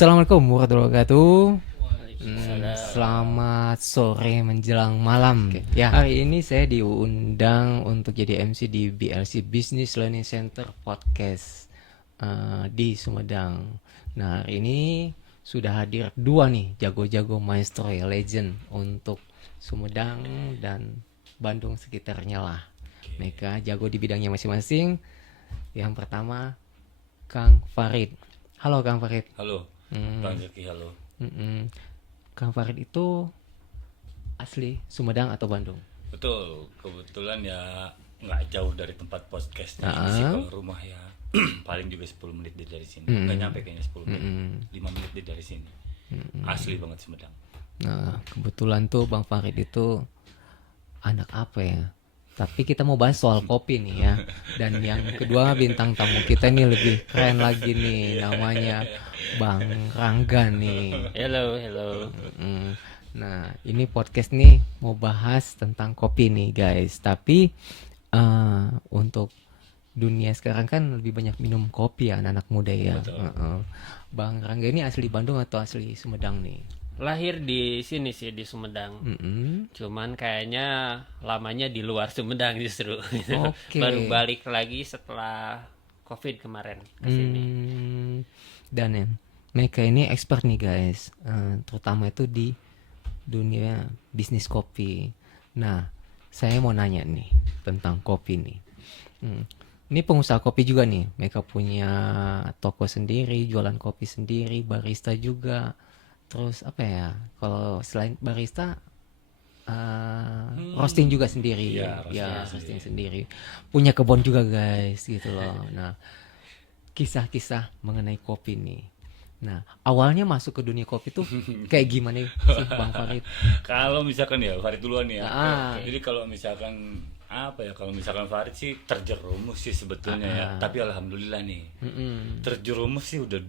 Assalamualaikum warahmatullahi wabarakatuh. Waalaikumsalam. Selamat sore menjelang malam. Oke. Ya, hari ini saya diundang untuk jadi MC di BLC Business Learning Center Podcast di Sumedang. Nah, hari ini sudah hadir dua nih jago-jago maestro ya, legend untuk Sumedang dan Bandung sekitarnya lah. Mereka jago di bidangnya masing-masing. Yang pertama Kang Farid. Halo Kang Farid. Halo, Bang Zaki, halo. Mm-mm. Kang Farid itu asli Sumedang atau Bandung? Betul, kebetulan ya nggak jauh dari tempat podcastnya ini sih. Kalau rumah ya paling juga 10 menit dari sini. Nggak nyampe kayaknya 10 menit, 5 menit dari sini. Asli banget Sumedang. Nah, kebetulan tuh Bang Farid itu anak apa ya? Tapi kita mau bahas soal kopi nih ya. Dan yang kedua bintang tamu kita ini lebih keren lagi nih, namanya Bang Rangga nih. Hello. Mm. Nah, ini podcast nih mau bahas tentang kopi nih guys. Tapi untuk dunia sekarang kan lebih banyak minum kopi ya anak-anak muda ya. Betul. Bang Rangga ini asli Bandung atau asli Sumedang nih? Lahir di sini sih di Sumedang. Mm-mm. Cuman kayaknya lamanya di luar Sumedang justru. Oke. Baru balik lagi setelah Covid kemarin ke sini. Dan ya, mereka ini expert nih guys, terutama itu di dunia bisnis kopi. Nah, saya mau nanya nih tentang kopi nih. Ini pengusaha kopi juga nih, mereka punya toko sendiri, jualan kopi sendiri, barista juga. Terus apa ya? Kalau selain barista, roasting juga sendiri, Iya, ya roasting roasting sendiri. Punya kebun juga guys, gitu loh. Nah, kisah-kisah mengenai kopi nih. Nah, awalnya masuk ke dunia kopi tuh kayak gimana sih Bang Farid? Kalau misalkan ya Farid duluan ya. Ah. Jadi kalau misalkan apa ya, kalau misalkan Farid sih terjerumus sih sebetulnya ya. Tapi alhamdulillah nih. Terjerumus sih udah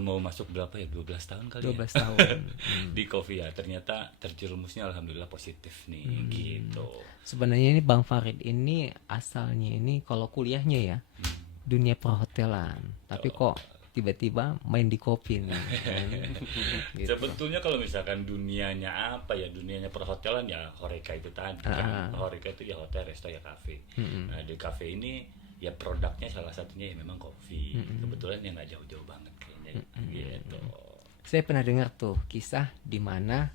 mau masuk berapa ya, 12 tahun kali 12 ya tahun. di kopi ya. Ternyata terjerumusnya alhamdulillah positif nih gitu. Sebenarnya ini Bang Farid ini asalnya ini kalau kuliahnya ya dunia perhotelan, tapi kok tiba-tiba main di kopi nih. Gitu. Sebetulnya kalau misalkan dunianya apa ya, dunianya perhotelan ya Horeca itu tadi kan. Horeca itu ya hotel, resto ya kafe. Nah di kafe ini ya produknya salah satunya ya memang kopi. Kebetulan ya nggak jauh-jauh banget kayaknya gitu. Saya pernah dengar tuh kisah di mana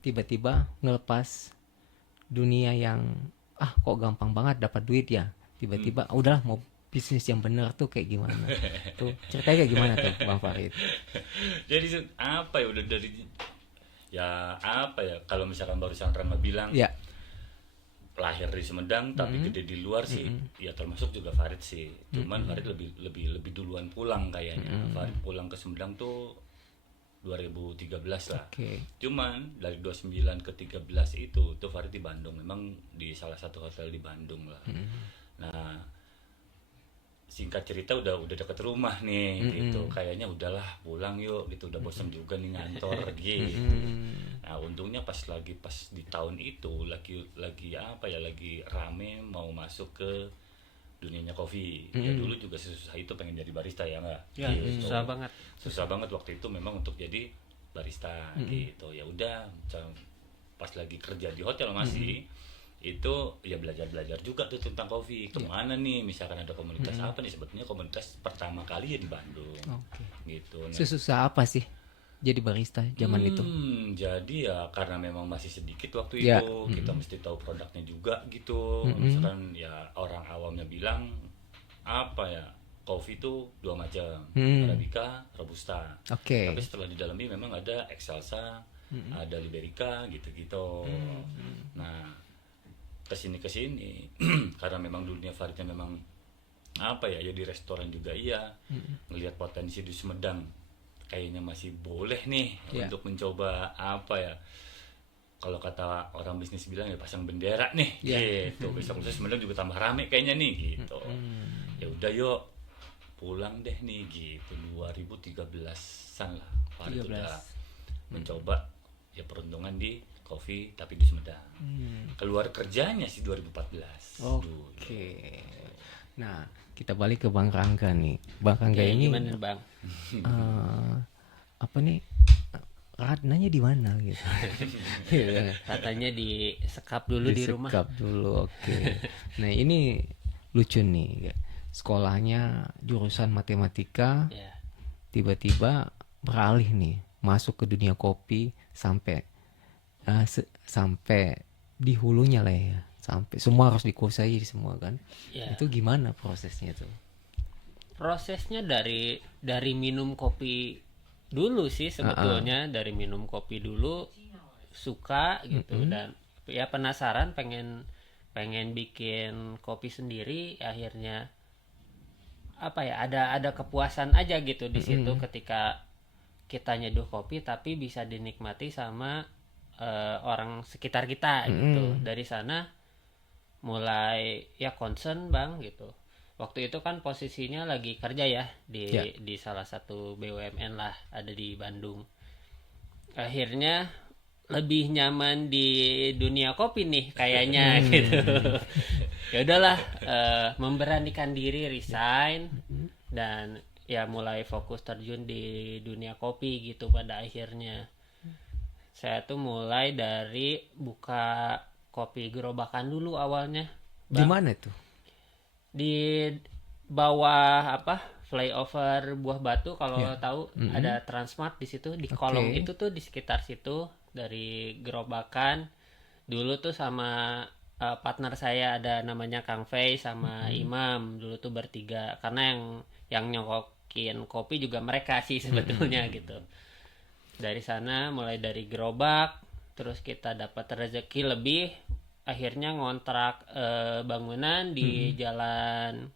tiba-tiba ngelepas dunia yang kok gampang banget dapat duit ya, tiba-tiba udahlah mau bisnis yang benar tuh kayak gimana tuh, ceritanya kayak gimana tuh Bang Farid? Jadi apa ya, udah dari ya apa ya, kalau misalkan barusan Rama bilang Ya. lahir di Sumedang tapi gede di luar sih, ya termasuk juga Farid sih. Cuman Farid lebih duluan pulang kayaknya. Farid pulang ke Sumedang tuh 2013 lah. Oke. Cuman dari 29 ke 13 itu tuh Farid di Bandung, memang di salah satu hotel di Bandung lah. Nah, singkat cerita udah deket rumah nih gitu, kayaknya udahlah pulang yuk gitu, udah bosan juga nih ngantor gitu. Nah untungnya pas di tahun itu lagi apa ya, lagi rame mau masuk ke dunianya kopi. Ya dulu juga susah itu pengen jadi barista ya nggak? Ya, Gitu. susah banget. Waktu itu memang untuk jadi barista gitu. Ya udah pas lagi kerja di hotel masih itu ya belajar juga tuh tentang kopi. Kemana nih misalkan ada komunitas apa nih, sebetulnya komunitas pertama kali ya di Bandung. Oke. Gitu. Nah, Sesusah apa sih jadi barista zaman itu? jadi ya karena memang masih sedikit waktu Ya. itu, kita mesti tahu produknya juga gitu. Misalkan ya orang awamnya bilang apa ya, kopi itu dua macam, Arabica, Robusta. Oke. Tapi setelah didalami memang ada Excelsa, ada Liberica gitu-gitu. Nah kesini karena memang dunia Faridnya memang apa ya, di restoran juga iya, ngelihat potensi di Sumedang kayaknya masih boleh nih untuk mencoba apa ya, kalau kata orang bisnis bilang ya pasang bendera nih gitu. Besok Sumedang juga tambah rame kayaknya nih gitu. Ya udah yuk pulang deh nih gitu, 2013-an lah Farid 13. udah mencoba ya peruntungan di kopi tapi di Sumedang. Keluar kerjanya sih 2014. Oke. Nah, kita balik ke Bang Rangga nih. Bang Rangga Kayak ini gimana bang? apa nih? Ratnanya di mana gitu? Iya, Katanya disekap dulu di rumah. disekap dulu, oke. Nah ini lucu nih, sekolahnya jurusan matematika, Ya. tiba-tiba beralih nih masuk ke dunia kopi sampai sampai di hulunya lah ya, sampai semua harus dikuasai semua kan. Ya. Itu gimana prosesnya tuh? Prosesnya dari minum kopi dulu sih sebetulnya, dari minum kopi dulu suka gitu, dan ya penasaran pengen bikin kopi sendiri. Akhirnya apa ya, ada kepuasan aja gitu di situ ketika kita nyeduh kopi tapi bisa dinikmati sama orang sekitar kita gitu. Dari sana mulai ya concern bang gitu. Waktu itu kan posisinya lagi kerja ya di salah satu BUMN lah, ada di Bandung. Akhirnya lebih nyaman di dunia kopi nih kayaknya gitu. Ya udahlah, memberanikan diri resign dan ya mulai fokus terjun di dunia kopi gitu. Pada akhirnya saya tuh mulai dari buka kopi gerobakan dulu awalnya. Di mana tuh? Di bawah flyover Buah Batu, kalau tahu ada Transmart di situ, di kolong itu tuh, di sekitar situ. Dari gerobakan dulu tuh sama partner saya, ada namanya Kang Fei sama Imam. Dulu tuh bertiga, karena yang nyokokin kopi juga mereka sih sebetulnya gitu. Dari sana mulai dari gerobak, terus kita dapat rezeki lebih, akhirnya ngontrak bangunan di jalan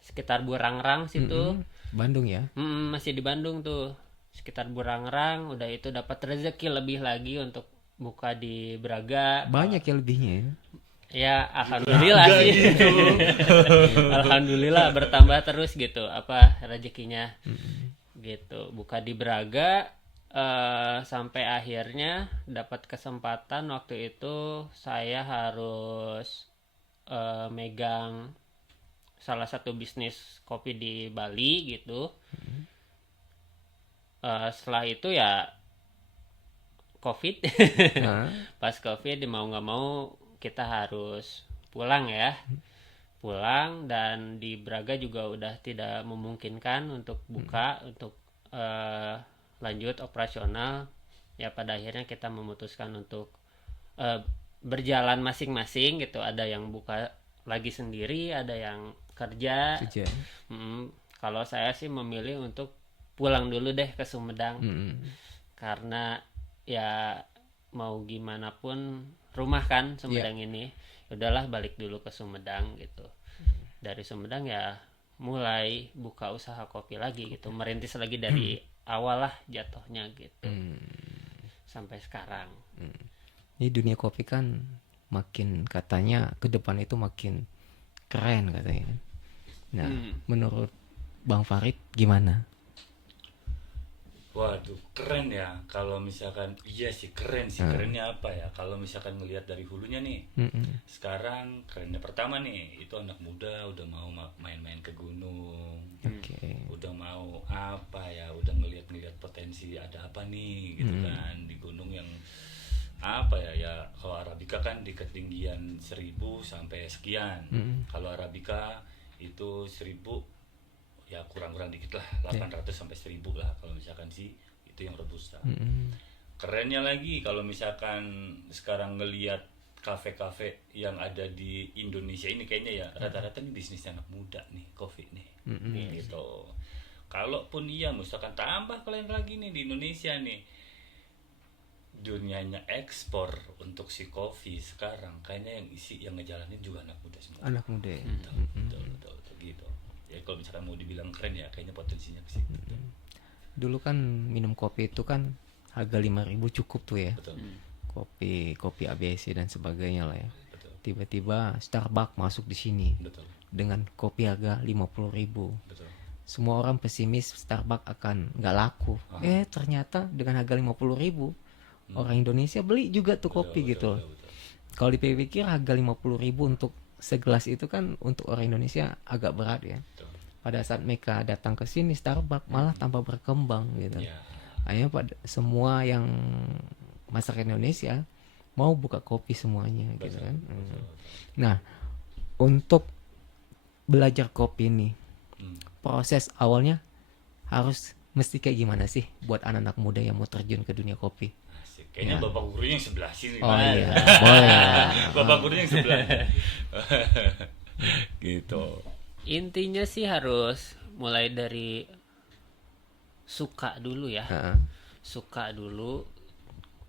sekitar Burangrang situ. Bandung ya? Masih di Bandung tuh, sekitar Burangrang. Udah itu dapat rezeki lebih lagi untuk buka di Braga. Banyak ya lebihnya ya? Ya alhamdulillah sih. Alhamdulillah bertambah terus gitu rezekinya. Gitu, buka di Braga. Sampai akhirnya dapat kesempatan waktu itu saya harus megang salah satu bisnis kopi di Bali gitu. Setelah itu ya COVID. Pas COVID mau nggak mau kita harus pulang ya. Pulang, dan di Braga juga udah tidak memungkinkan untuk buka, untuk lanjut operasional. Ya pada akhirnya kita memutuskan untuk berjalan masing-masing gitu. Ada yang buka lagi sendiri, ada yang kerja. Kalau saya sih memilih untuk pulang dulu deh ke Sumedang. Karena ya mau gimana pun rumah kan Sumedang ini. Udahlah balik dulu ke Sumedang gitu. Dari Sumedang ya mulai buka usaha kopi lagi gitu, merintis lagi dari awal lah jatuhnya gitu. Sampai sekarang. Ini dunia kopi kan makin, katanya ke depan itu makin keren katanya. Nah, menurut Bang Farid gimana? Waduh, keren ya. Kalau misalkan, iya sih keren sih. Kerennya apa ya? Kalau misalkan ngelihat dari hulunya nih, sekarang kerennya pertama nih, itu anak muda udah mau main-main ke gunung. Udah mau udah ngelihat potensi ada apa nih gitu kan di gunung yang ya kalau Arabica kan di ketinggian 1000 sampai sekian. Kalau Arabica itu 1000 ya kurang-kurang dikit lah, 800 sampai 1000 lah kalau misalkan sih itu yang robusta. Kerennya lagi kalau misalkan sekarang ngelihat kafe-kafe yang ada di Indonesia ini, kayaknya ya rata-rata nih bisnis anak muda nih, kopi nih. Gitu. Kalaupun iya misalkan tambah kalian lagi nih di Indonesia nih, dunianya ekspor untuk si kopi sekarang kayaknya yang ngejalanin juga anak muda semua. Anak muda ya? Betul gitu. Ya kalau misalkan mau dibilang keren ya kayaknya potensinya ke situ. Dulu kan minum kopi itu kan harga 5.000 cukup tuh ya. Betul. Kopi ABC dan sebagainya lah ya. Betul. Tiba-tiba Starbucks masuk di sini. Betul. Dengan kopi harga 50.000. Betul. Semua orang pesimis Starbucks akan nggak laku. Ternyata dengan harga 50.000 orang Indonesia beli juga tuh kopi gitu loh. Kalau dipikir harga 50.000 untuk segelas itu kan untuk orang Indonesia agak berat ya. Betul. Pada saat mereka datang ke sini Starbucks malah tambah berkembang gitu. Ya. Akhirnya semua yang masyarakat Indonesia mau buka kopi semuanya gitu kan. Nah, untuk belajar kopi nih, proses awalnya harus mesti kayak gimana sih buat anak-anak muda yang mau terjun ke dunia kopi? Asik. Kayaknya bapak gurunya yang sebelah sini. Oh iya, boleh. Bapak gurunya yang sebelah. Gitu. Intinya sih harus mulai dari suka dulu ya. Heeh. Suka dulu.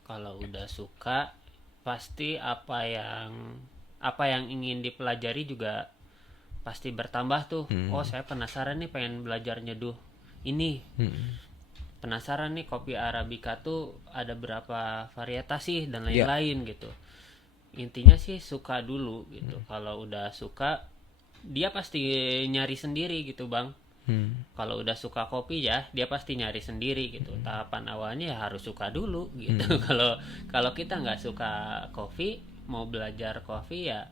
Kalau udah suka, pasti apa yang ingin dipelajari juga pasti bertambah tuh. Oh, saya penasaran nih pengen belajar nyeduh ini. Penasaran nih kopi Arabica tuh ada berapa varietas sih dan lain-lain gitu. Intinya sih suka dulu gitu. Kalau udah suka, dia pasti nyari sendiri gitu, Bang. Kalau udah suka kopi ya, dia pasti nyari sendiri gitu. Tahapan awalnya ya harus suka dulu gitu. Kalau kita nggak suka kopi, mau belajar kopi ya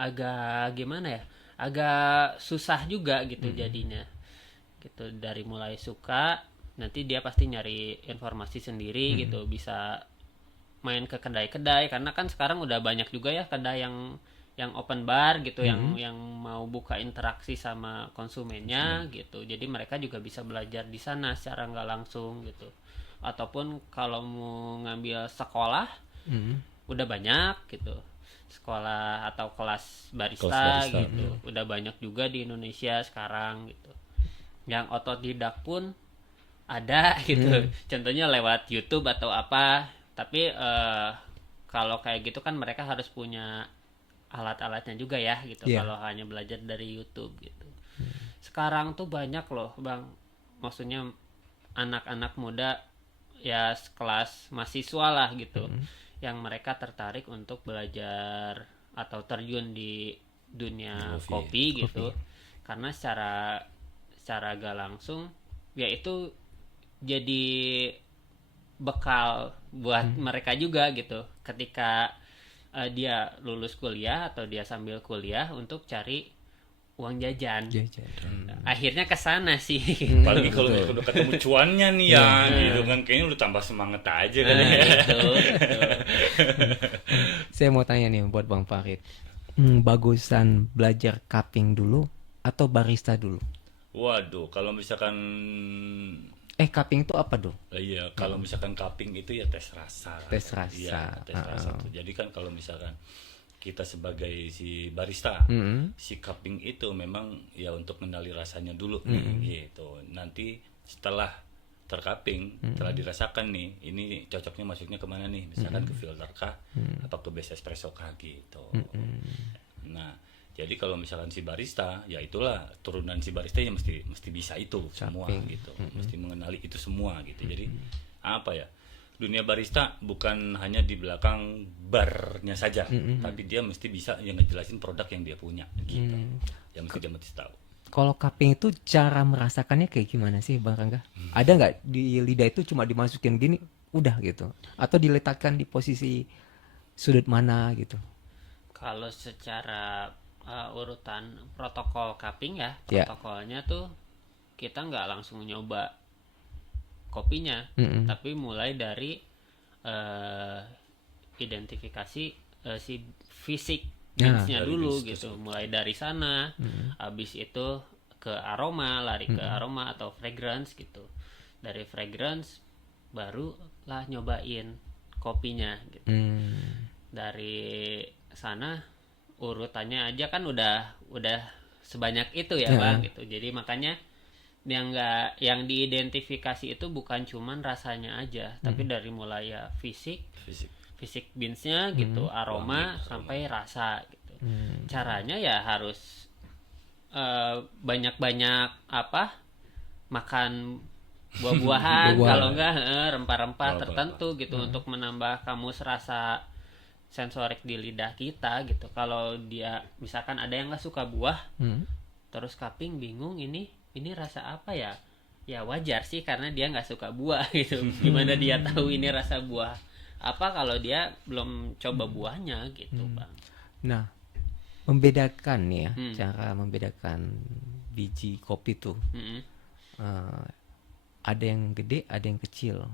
agak gimana ya? Agak susah juga gitu jadinya. Gitu dari mulai suka, nanti dia pasti nyari informasi sendiri gitu, bisa main ke kedai-kedai karena kan sekarang udah banyak juga ya kedai yang open bar gitu, yang mau buka interaksi sama konsumennya gitu. Jadi mereka juga bisa belajar di sana secara nggak langsung gitu. Ataupun kalau mau ngambil sekolah, udah banyak gitu. Sekolah atau kelas barista gitu. Udah banyak juga di Indonesia sekarang gitu. Yang otodidak pun ada gitu. Contohnya lewat YouTube atau apa. Tapi kalau kayak gitu kan mereka harus punya alat-alatnya juga ya gitu. Kalau hanya belajar dari YouTube gitu. Sekarang tuh banyak loh, Bang. Maksudnya anak-anak muda ya kelas mahasiswa lah gitu. Yang mereka tertarik untuk belajar atau terjun di dunia kopi gitu. Karena secara gak langsung ya itu jadi bekal buat mereka juga gitu. Ketika dia lulus kuliah atau dia sambil kuliah untuk cari uang jajan. Akhirnya ke sana sih. Apalagi kalau udah ketemu cuannya nih ya, gitu kan kayaknya udah tambah semangat aja kan. Betul. Saya mau tanya nih buat Bang Farid. Bagusan belajar cupping dulu atau barista dulu? Waduh, kalau misalkan Cupping itu apa dong? iya, kalau misalkan cupping itu ya tes rasa. Tes rasa. Iya, tes rasa tuh. Jadi kan kalau misalkan kita sebagai si barista, si cupping itu memang ya untuk mengenali rasanya dulu nih, gitu. Nanti setelah tercupping, setelah dirasakan nih, ini cocoknya masuknya kemana nih? Misalkan ke filter kah, apa ke base espresso kah gitu. Nah, jadi kalau misalkan si barista, ya itulah turunan si barista yang mesti bisa itu semua gitu, mesti mengenali itu semua gitu. Jadi apa ya? Dunia barista bukan hanya di belakang barnya saja, tapi dia mesti bisa yang ngejelasin produk yang dia punya gitu. Yang mesti dia mesti tahu. Kalau cupping itu cara merasakannya kayak gimana sih, Bang Rangga? Ada nggak di lidah itu cuma dimasukin gini, udah gitu? Atau diletakkan di posisi sudut mana gitu? Kalau secara urutan protokol cupping ya, protokolnya tuh kita nggak langsung nyoba kopinya, tapi mulai dari identifikasi si fisik beansnya dulu gitu, mulai dari sana, habis itu ke aroma, lari ke aroma atau fragrance gitu, dari fragrance barulah nyobain kopinya gitu. Dari sana urutannya aja kan udah sebanyak itu ya Bang gitu. Jadi makanya yang diidentifikasi itu bukan cuman rasanya aja, tapi dari mulai ya fisik beansnya gitu, aroma sampai rasa gitu. Caranya ya harus banyak-banyak makan buah-buahan, kalau enggak rempah-rempah tertentu gitu untuk menambah kamus rasa sensorik di lidah kita gitu. Kalau dia misalkan ada yang nggak suka buah, terus cupping bingung ini rasa apa ya? Ya wajar sih karena dia nggak suka buah gitu. Gimana dia tahu ini rasa buah apa kalau dia belum coba buahnya gitu, Bang. Nah, membedakan nih ya, cara membedakan biji kopi tuh. Mm-mm. Ada yang gede, ada yang kecil.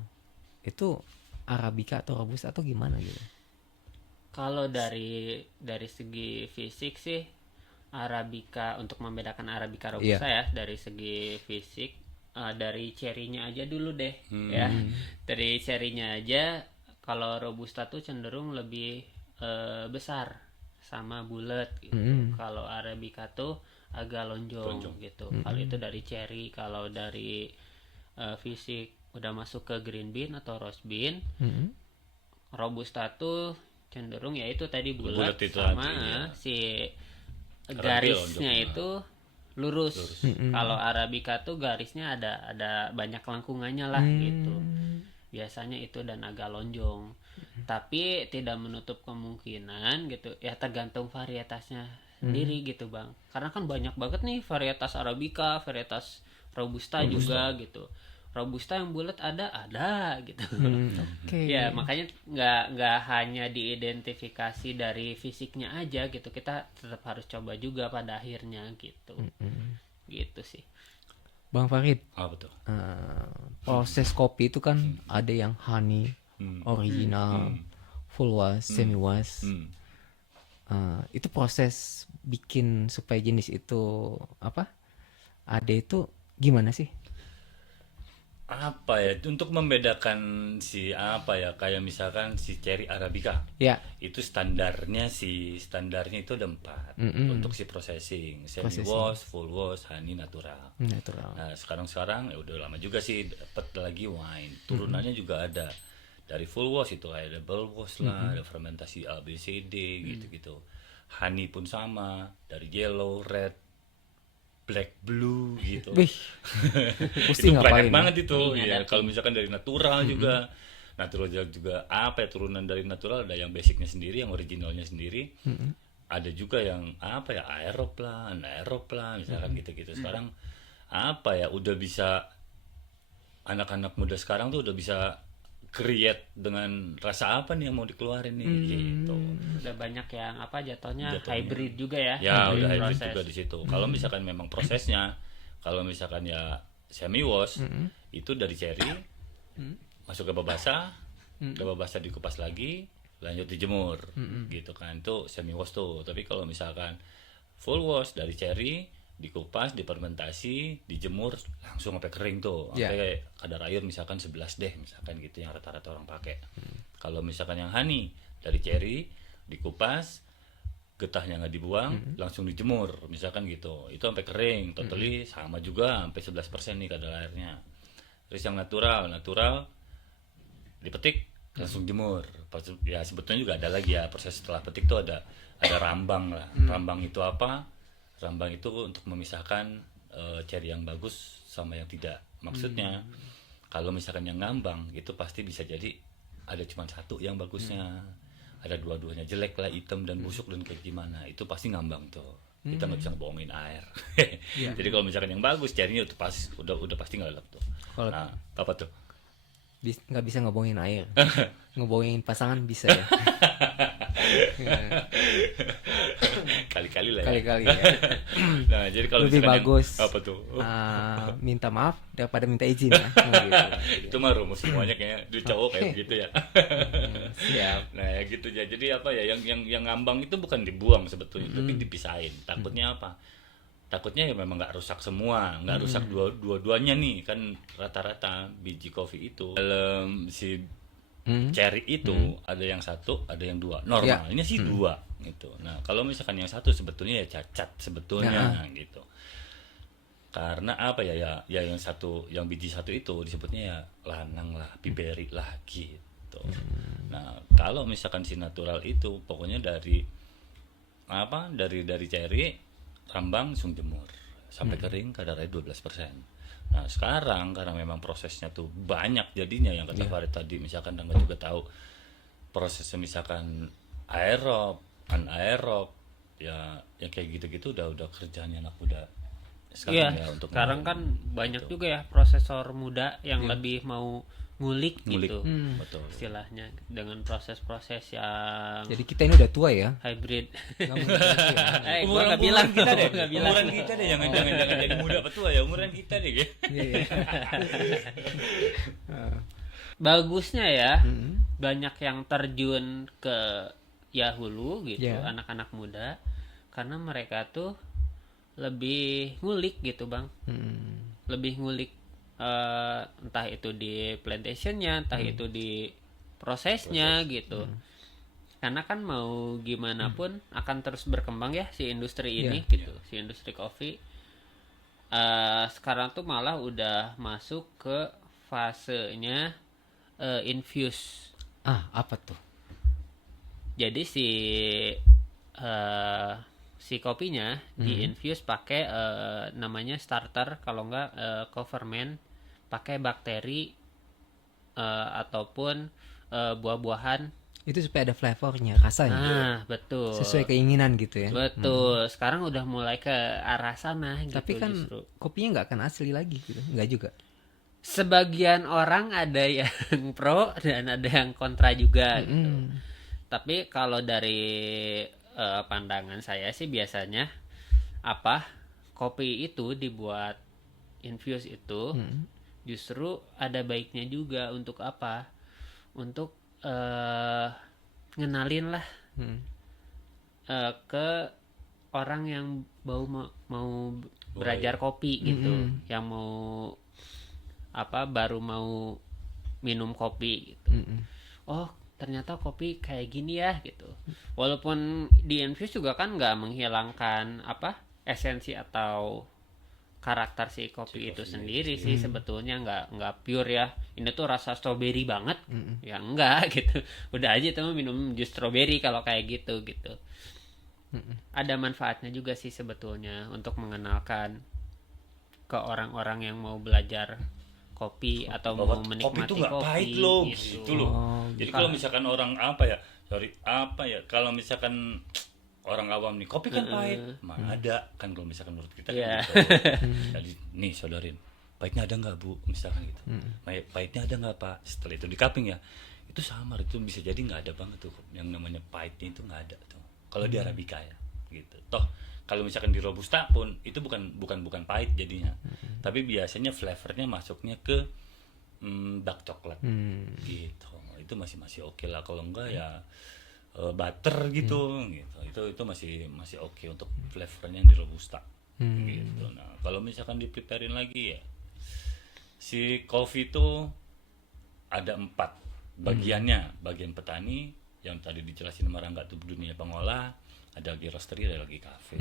Itu Arabica atau Robusta atau gimana gitu? Kalau dari segi fisik sih Arabica, untuk membedakan Arabica Robusta ya dari segi fisik, dari cerinya aja dulu deh ya. Dari cerinya aja, kalau Robusta tuh cenderung lebih besar sama bulat gitu. Kalau Arabica tuh agak lonjong gitu. Kalau itu dari ceri. Kalau dari fisik udah masuk ke green bean atau roast bean, Robusta tuh cenderung ya itu tadi bulat Bulat itu sama tadi, ya. si Arabica garisnya lonjong, itu lurus. Kalau Arabica tuh garisnya ada banyak lengkungannya lah gitu. Biasanya itu dan agak lonjong. Tapi tidak menutup kemungkinan gitu. Ya tergantung varietasnya sendiri gitu, Bang. Karena kan banyak banget nih varietas Arabica, varietas Robusta juga gitu. Robusta yang bulat ada gitu. Oke. Ya makanya nggak hanya diidentifikasi dari fisiknya aja gitu, kita tetap harus coba juga pada akhirnya gitu. Gitu sih. Bang Farid, Apa tuh? proses kopi itu kan ada yang honey, original, full wash, semi wash. Itu proses bikin supaya jenis itu apa? Ada itu gimana sih? Apa ya, untuk membedakan si apa ya, kayak misalkan si cherry arabica Ya, itu standarnya itu ada 4 untuk si processing, semi wash, full wash, honey, natural. natural. Nah sekarang ya udah lama juga sih dapat lagi wine, turunannya juga ada dari full wash itu kayak double wash lah, ada fermentasi A B C D gitu-gitu. Honey pun sama, dari yellow, red, black, blue gitu. Wih, Itu pusing banyak ngapain? banget itu Iya, ya. Kalau misalkan dari natural juga, natural juga apa ya, turunan dari natural ada yang basicnya sendiri, yang originalnya sendiri. Ada juga yang apa ya, aerob lah, anaerob lah, misalkan gitu-gitu. Sekarang apa ya, udah bisa, anak-anak muda sekarang tuh udah bisa create dengan rasa apa nih yang mau dikeluarin nih gitu. Udah banyak yang apa jatuhnya Jatuhnya. hybrid juga ya. Ya udah hybrid proses. juga di situ. Kalau misalkan memang prosesnya, kalau misalkan ya semi wash itu dari cherry masuk ke babasa, ke babasa dikupas lagi, lanjut dijemur gitu kan, itu semi wash tuh. Tapi kalau misalkan full wash dari cherry dikupas, difermentasi, dijemur langsung sampai kering tuh, sampai kadar air misalkan 11 deh misalkan gitu yang rata-rata orang pakai. Kalau misalkan yang honey dari cherry dikupas, getahnya nggak dibuang, langsung dijemur misalkan gitu, itu sampai kering totally, sama juga sampai 11% nih kadar airnya. Terus yang natural dipetik langsung jemur. Ya sebetulnya juga ada lagi ya proses setelah petik tuh, ada rambang lah. Rambang itu apa? Rambang itu untuk memisahkan cherry yang bagus sama yang tidak. Maksudnya kalau misalkan yang ngambang itu pasti bisa jadi ada cuma satu yang bagusnya, ada dua-duanya jelek lah, hitam dan busuk dan kayak gimana, itu pasti ngambang tuh. Kita nggak bisa ngebohongin air. Jadi kalau misalkan yang bagus cherry-nya udah pasti ngelelep tuh. Kalau- Nah apa tuh? Nggak bisa ngebohongin air, ngebohongin pasangan bisa ya. Kali-kali lah ya. Kali-kali ya. Nah jadi kalau Lebih misalkan bagus. apa tuh? Minta maaf daripada minta izin ya. Nah, gitu. Itu mah rumus semuanya kayaknya di cowok kayak gitu ya. Siap. Nah ya gitu ya. Jadi apa ya, yang ngambang itu bukan dibuang sebetulnya, tapi dipisahin. Takutnya apa? Takutnya ya memang nggak rusak semua, nggak rusak dua-duanya nih kan. Rata-rata biji kopi itu dalam si cherry itu ada yang satu, ada yang dua. Normalnya sih dua gitu. Nah kalau misalkan yang satu sebetulnya ya cacat sebetulnya gitu. Karena apa ya yang satu, yang biji satu itu disebutnya ya lanang lah, piberi lah gitu. Nah kalau misalkan si natural itu pokoknya dari cherry, rambang, langsung jemur sampai kering, kadarnya 12%. Nah sekarang karena memang prosesnya tuh banyak jadinya, yang kata Farid tadi, misalkan Rangga juga tahu prosesnya, misalkan aerob, anaerob, ya kayak gitu-gitu udah kerjanya anak muda sekarang Iya, ya. Untuk sekarang kan banyak juga ya prosesor muda yang lebih mau ngulik gitu Betul. istilahnya, dengan proses-proses yang Jadi kita ini udah tua ya. hybrid. Nggak mau gitu ya. Gua nggak bilang kita deh. nggak bilang. Umuran kita deh, jangan jadi muda apa tua ya, umuran kita deh. Iya, iya. Bagusnya ya banyak yang terjun ke Yahulu gitu, Yeah. anak-anak muda, karena mereka tuh lebih ngulik gitu bang, lebih ngulik entah itu di plantationnya, entah itu di prosesnya gitu. Karena kan mau gimana pun akan terus berkembang ya si industri ini gitu, si industri kopi. Sekarang tuh malah udah masuk ke fasenya infuse. Apa tuh? Jadi si kopinya di infuse pakai namanya starter, kalau enggak co-ferment pakai bakteri ataupun buah-buahan. Itu supaya ada flavornya, rasanya. Nah, betul. Sesuai keinginan gitu ya. Betul. Sekarang udah mulai ke arah sana gitu. Tapi kan justru. kopinya nggak akan asli lagi gitu. Nggak juga. Sebagian orang ada yang pro dan ada yang kontra juga gitu. Tapi kalau dari pandangan saya sih biasanya kopi itu dibuat infuse itu justru ada baiknya juga untuk apa? Untuk ngenalin lah ke orang yang mau belajar kopi gitu, yang mau baru mau minum kopi gitu. Oh ternyata kopi kayak gini ya gitu. Walaupun di infuse juga kan nggak menghilangkan esensi atau karakter si kopi itu sendiri sih, sebetulnya nggak pure ya. Ini tuh rasa strawberry banget, ya enggak gitu. Udah aja tuh minum jus strawberry kalau kayak gitu. Ada manfaatnya juga sih sebetulnya untuk mengenalkan ke orang-orang yang mau belajar kopi atau mau Kopi menikmati itu nggak pahit kopi loh, gitu. gitu loh. Jadi kalau misalkan orang kalau misalkan orang awam nih kopi kan pahit, mana ada kan kalau misalkan menurut kita Iya. gitu. Jadi nih saudarin, pahitnya ada nggak bu, misalkan gitu. Pahitnya ada nggak pak? Setelah itu di cupping ya, itu samar, itu bisa jadi nggak ada banget tuh yang namanya pahitnya, itu nggak ada tuh. Kalau di arabica ya, gitu. Toh kalau misalkan di robusta pun itu bukan pahit jadinya, tapi biasanya flavornya masuknya ke dark coklat, gitu. Itu masih oke lah. Kalau enggak ya butter gitu. Itu masih oke untuk flavornya di robusta, gitu. Nah kalau misalkan dipreparein lagi ya, si coffee itu ada 4 bagiannya. Bagian petani yang tadi dijelasin sama Rangga tuh, dunia pengolah, ada lagi roastery, ada lagi kafe,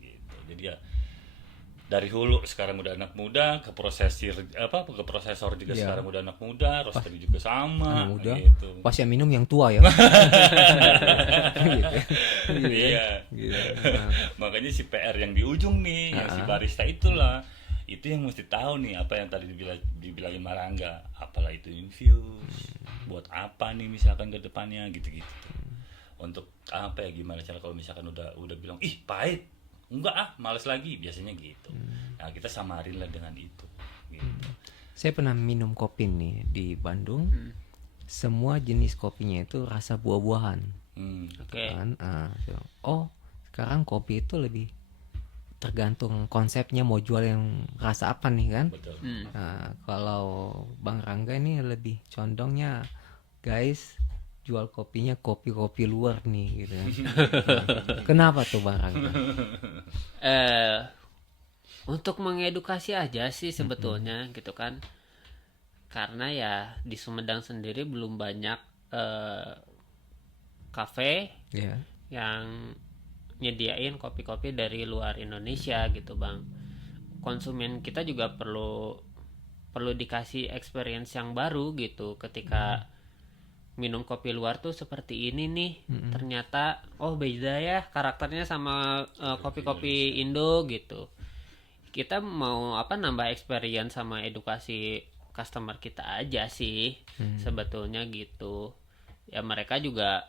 gitu. Jadi ya dari hulu sekarang udah anak muda, ke prosesor juga sekarang udah anak muda, roastery juga sama, Anak muda. gitu. Pas yang minum yang tua ya. Iya. Makanya si PR yang di ujung nih, yang si barista itulah, itu yang mesti tahu nih apa yang tadi dibilangin Marangga, apalah itu infuse, buat apa nih misalkan ke depannya gitu-gitu. Untuk apa ya, gimana cara kalau misalkan udah bilang ih pahit, enggak males lagi, biasanya gitu. Nah kita samarin lah dengan itu, gitu. Saya pernah minum kopi nih di Bandung. Semua jenis kopinya itu rasa buah-buahan. Oke. Kan? Sekarang kopi itu lebih tergantung konsepnya, mau jual yang rasa apa nih kan. Betul. Nah, kalau Bang Rangga ini lebih condongnya, guys, jual kopinya kopi-kopi luar nih gitu kan. Kenapa tuh Bang Rangga? Untuk mengedukasi aja sih sebetulnya gitu kan, karena ya di Sumedang sendiri belum banyak kafe Ya. yang nyediain kopi-kopi dari luar Indonesia gitu bang. Konsumen kita juga perlu dikasih experience yang baru gitu, ketika minum kopi luar tuh seperti ini nih, ternyata beda ya karakternya sama kopi-kopi Indo gitu. Kita mau nambah experience sama edukasi customer kita aja sih sebetulnya gitu ya. Mereka juga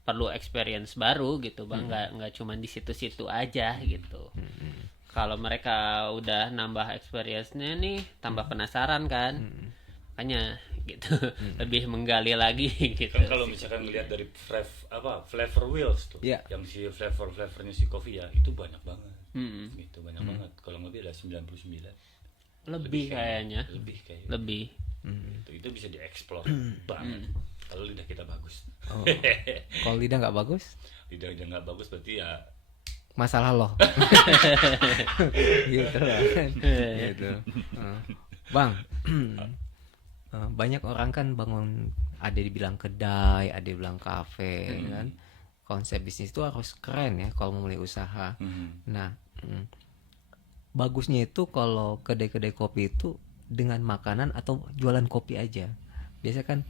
perlu experience baru gitu bang, nggak cuma di situ-situ aja gitu. Kalau mereka udah nambah experience-nya nih, tambah penasaran kan. makanya gitu. Lebih menggali lagi gitu. Kan kalau misalkan ngelihat dari flavor wheels tuh, Iya. yang si flavornya si kopi ya itu banyak banget. Mm-mm. Gitu banyak banget. Kalau lebih ada 99. Lebih kayaknya. Lebih. Lebih. Itu bisa dieksplor banget. Kalau lidah kita bagus. Oh. Kalau lidah nggak bagus, Lidah nggak bagus berarti ya masalah loh. Gitu lah kan. Gitu. Bang, banyak orang kan bangun, ada dibilang kedai, ada dibilang kafe, kan. Konsep bisnis itu harus keren ya kalau mau mulai usaha. Nah, bagusnya itu kalau kedai-kedai kopi itu dengan makanan atau jualan kopi aja. Biasa kan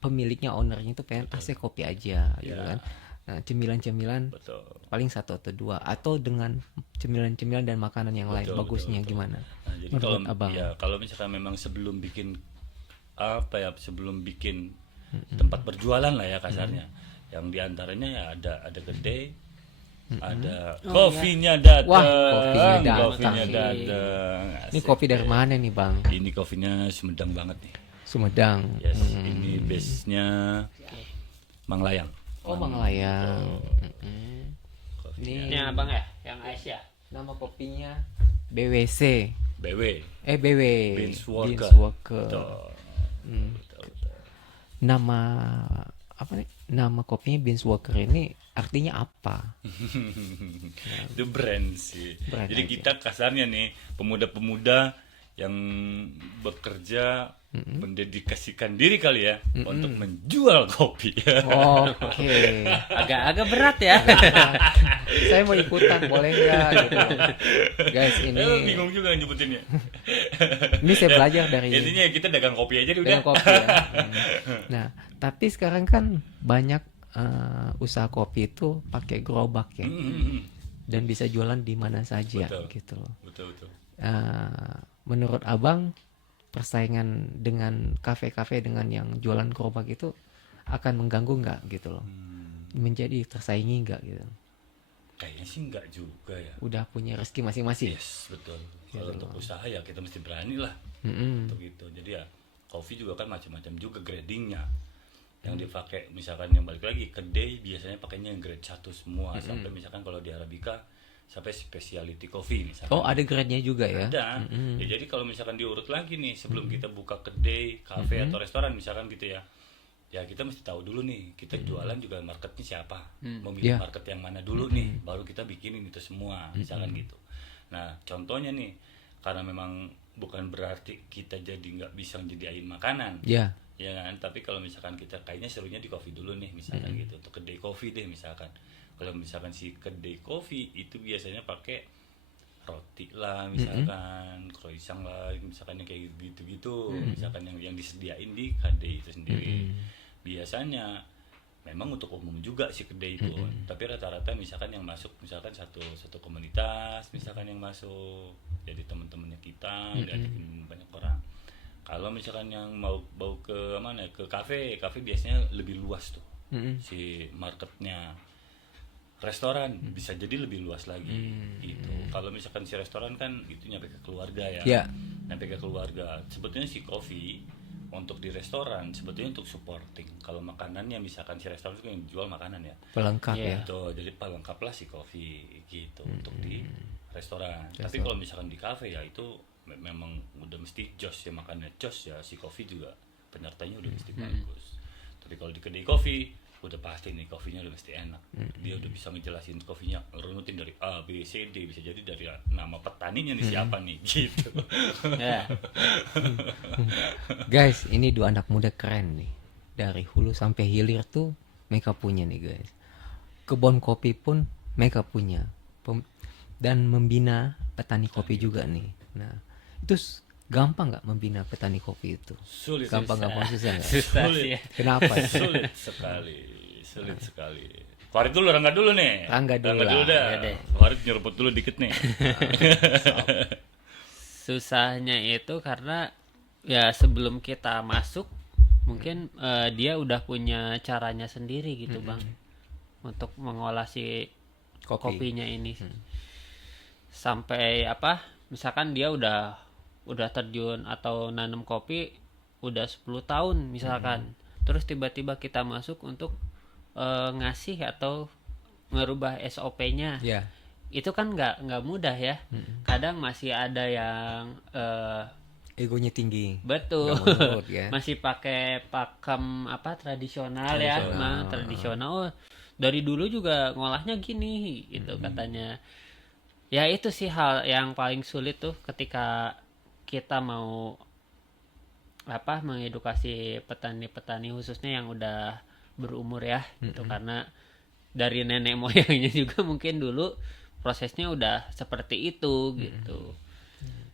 pemiliknya, ownernya itu pengen saya kopi aja gitu Ya. kan. Nah, cemilan-cemilan betul. paling 1 atau 2, atau dengan cemilan-cemilan dan makanan yang lain. Betul, Bagusnya betul. gimana? Nah, jadi Menurut Abang? kalau misalkan memang sebelum bikin tempat berjualan lah ya kasarnya, yang diantaranya ya ada kedai, ada kopinya datang, Wah, kopinya datang. kopinya datang. Ini Asik. kopi dari mana nih, Bang? Ini kopinya Sumedang banget nih. Sumedang. Yes, ini base-nya Manglayang. Oh, Manglayang. Kopinya Ini abang ya, yang ice ya. Nama kopinya BWC. BW. BW. Beanswalker. Beanswalker. Betul. Hmm. Betul. Nama apa nih? Nama kopinya Beanswalker ini artinya apa? Itu brand sih. Brand Jadi aja. kita kasarnya nih pemuda-pemuda yang bekerja mendedikasikan diri kali ya untuk menjual kopi. Oke. Agak-agak berat ya. Saya mau ikutan, boleh nggak? Gitu. Guys, ini Bingung juga nyebutinnya. ini saya belajar dari Intinya kita dagang kopi aja udah. dengan kopi ya. Nah, tapi sekarang kan banyak usaha kopi itu pakai gerobak ya, dan bisa jualan di mana saja. Betul. Gitu loh. Betul. Menurut Abang, persaingan dengan kafe-kafe dengan yang jualan gerobak itu akan mengganggu nggak gitu loh? Menjadi tersaingi nggak gitu? Kayaknya sih enggak juga ya. Udah punya rezeki masing-masing. Yes, betul. Kalau untuk usaha ya kita mesti berani lah. Mm-mm. Untuk itu. Jadi ya kopi juga kan macam-macam juga gradingnya. Yang dipakai misalkan yang balik lagi kedai biasanya pakainya yang grade 1 semua sampai misalkan kalau di Arabica sampai specialty coffee misalkan. Oh, ada grade-nya juga ya? Ada. Ya, jadi kalau misalkan diurut lagi nih sebelum kita buka kedai, kafe atau restoran misalkan gitu ya. Ya kita mesti tahu dulu nih, kita jualan juga marketnya siapa, memilih Yeah. market yang mana dulu nih, baru kita bikinin itu semua, misalkan gitu. Nah contohnya nih, karena memang bukan berarti kita jadi nggak bisa nyediain makanan, Ya. ya kan? Tapi kalau misalkan kita kayaknya serunya di coffee dulu nih, misalkan gitu, untuk kedai kopi deh misalkan. Kalau misalkan si kedai kopi itu biasanya pakai roti lah, misalkan croissant lah, misalkan yang kayak gitu-gitu, misalkan yang disediain di kedai itu sendiri. Biasanya memang untuk umum juga si kedai itu, tapi rata-rata misalkan yang masuk misalkan satu komunitas, misalkan yang masuk jadi teman-temannya kita, diajakin banyak orang. Kalau misalkan yang mau ke mana, ke kafe biasanya lebih luas tuh si marketnya. Restoran bisa jadi lebih luas lagi gitu. Kalau misalkan si restoran kan itu nyampe ke keluarga ya. Ya. Nyampe ke keluarga. Sebetulnya si kopi untuk di restoran sebetulnya untuk supporting. Kalau makanannya misalkan si restoran itu yang jual makanan ya. Pelengkap Iya. ya. Gitu. Jadi pelengkap lah si kopi gitu untuk di restoran. Tapi kalau misalkan di kafe ya itu memang udah mesti jos ya, makannya jos ya, si kopi juga penyertanya udah mesti bagus. Tapi kalau di kedai kopi udah pasti nih kopinya udah mesti enak. Dia udah bisa ngejelasin kopinya, runutin dari A, B, C, D, bisa jadi dari nama petaninya nih siapa nih gitu. Ya. Guys, ini 2 anak muda keren nih. Dari hulu sampai hilir tuh mereka punya nih guys. Kebun kopi pun mereka punya. Dan membina petani kopi juga nih. Nah, itu gampang nggak membina petani kopi itu? Sulit. Gampang susah nggak? Susah Sulit. sih ya. Kenapa? Sulit sekali. Farid dulu, Rangga dulu nih. Rangga dulu lah. dah. Ya deh. Farid nyeruput dulu dikit nih. Susahnya itu karena ya sebelum kita masuk mungkin dia udah punya caranya sendiri gitu bang untuk mengolah si kopinya ini sampai apa misalkan dia udah udah terjun atau nanam kopi udah 10 tahun misalkan. Terus tiba-tiba kita masuk untuk ngasih atau ngerubah SOP-nya. Ya. Itu kan nggak mudah ya. Kadang masih ada yang Egonya tinggi. betul Nggak mau nurut, ya. masih pakai pakem apa tradisional ya, tradisional. Oh, dari dulu juga ngolahnya gini gitu katanya. Ya itu sih hal yang paling sulit tuh ketika kita mau apa mengedukasi petani-petani khususnya yang udah berumur ya gitu, karena dari nenek moyangnya juga mungkin dulu prosesnya udah seperti itu gitu.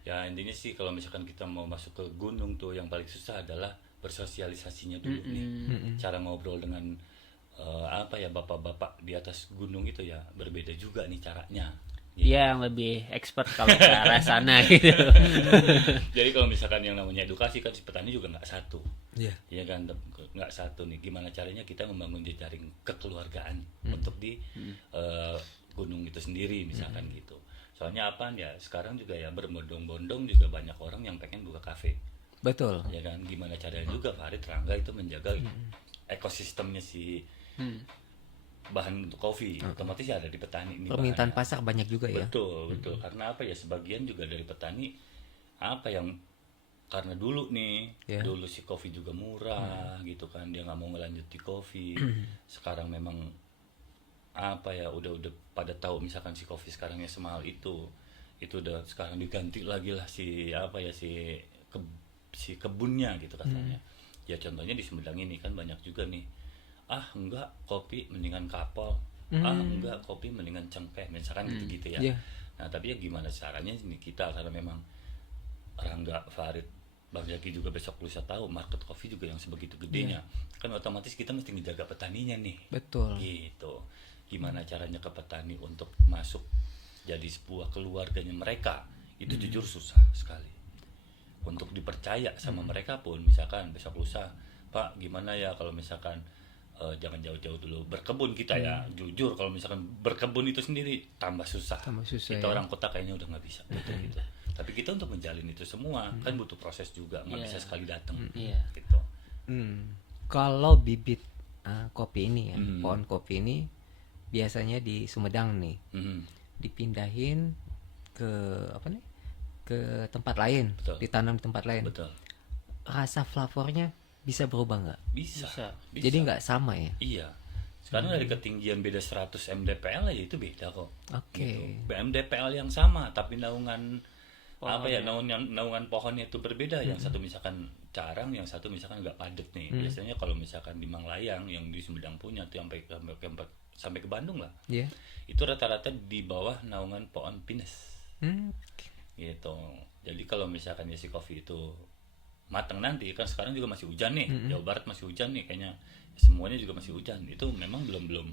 Ya intinya sih kalau misalkan kita mau masuk ke gunung tuh yang paling susah adalah bersosialisasinya dulu nih. Cara ngobrol dengan apa ya bapak-bapak di atas gunung itu ya berbeda juga nih caranya. Iya, yang lebih expert kalau ke arah sana gitu. Jadi kalau misalkan yang namanya edukasi kan si petani juga nggak satu. Iya. Iya kan nggak satu nih. Gimana caranya kita membangun jejaring kekeluargaan untuk di gunung itu sendiri misalkan gitu. Soalnya apa ya sekarang juga ya berbondong-bondong juga banyak orang yang pengen buka kafe. Betul. Ya kan gimana caranya juga Farid Rangga itu menjaga ekosistemnya si bahan untuk kopi. Otomatis ya ada di petani ini. Permintaan bahannya. pasar banyak juga ya. Betul. Karena apa ya sebagian juga dari petani apa yang karena dulu nih dulu si kopi juga murah gitu kan, dia nggak mau ngelanjut di kopi. Sekarang memang apa ya udah pada tahu misalkan si kopi sekarangnya semahal itu udah sekarang diganti lagi lah si apa ya si kebunnya gitu katanya. Ya contohnya di Sumedang ini kan banyak juga nih, enggak kopi mendingan kapal, enggak kopi mendingan cengkeh misalkan gitu-gitu ya. Nah tapi ya gimana caranya ini kita karena memang Rangga, Farid, Bang Jaki juga besok lusa tahu market kopi juga yang sebegitu gedenya, kan otomatis kita mesti ngejaga petaninya nih. Betul. Gitu. Gimana caranya ke petani untuk masuk jadi sebuah keluarganya mereka itu jujur susah sekali. Untuk dipercaya sama mereka pun misalkan besok lusa, Pak gimana ya kalau misalkan jangan jauh-jauh dulu berkebun kita ya. Jujur kalau misalkan berkebun itu sendiri tambah susah. Kita orang kota kayaknya udah nggak bisa gitu. Tapi kita untuk menjalin itu semua kan butuh proses juga, nggak bisa sekali datang gitu. Kalau bibit kopi ini ya, pohon kopi ini biasanya di Sumedang nih, dipindahin ke apa nih? Ke tempat lain, ditanam di tempat lain. Betul. Rasa flavornya bisa berubah nggak? Bisa. Jadi nggak sama ya? Iya. Sekarang dari ketinggian beda 100 mdpl aja itu beda kok. Oke. Gitu. mdpl yang sama tapi naungan apa ya naungan pohonnya itu berbeda. Yang satu misalkan carang, yang satu misalkan nggak padat nih. Biasanya kalau misalkan di Manglayang yang di Sumedang punya tuh sampai ke Bandung lah. Iya. Itu rata-rata di bawah naungan pohon pinus. Gitu. Jadi kalau misalkan ya si kopi itu matang nanti kan sekarang juga masih hujan nih. Jawa Barat masih hujan nih kayaknya. Semuanya juga masih hujan. Itu memang belum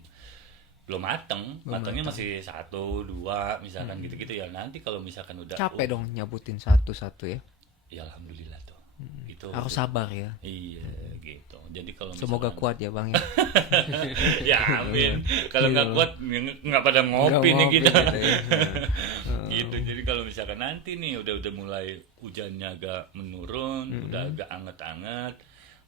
matangnya masih 1, 2 misalkan gitu-gitu ya. Nanti kalau misalkan udah Capek dong nyabutin satu-satu ya. Ya alhamdulillah tuh. Itu Harus sabar ya. Iya gitu. Jadi kalau Semoga kuat ya Bang ya. Ya amin. Kalau nggak kuat nggak pada ngopi nih kita. Gitu. Jadi kalau misalkan nanti nih udah mulai hujannya agak menurun, udah agak anget-anget,